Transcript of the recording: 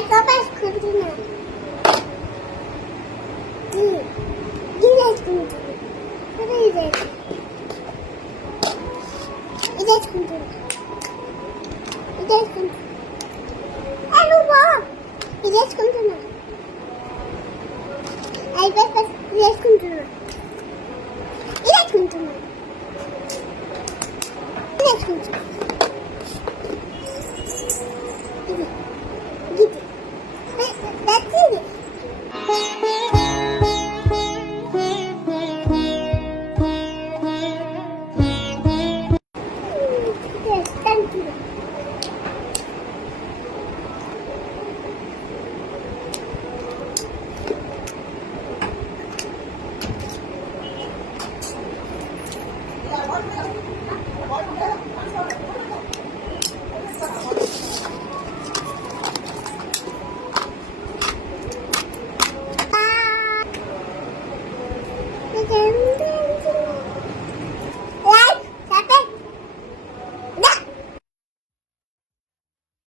చేసుకుంటున్నా ఇది వేసుకుంటున్నా ఇది వేసుకుంటున్నా ఇది వేసుకుంటున్నా ఇది వేసుకుంటున్నా అయిపోయి ఇది వేసుకుంటున్నా ఇది వేసుకుంటున్నా ఇది వేసుకుంటున్నా That's it. Yes, thank you. Again.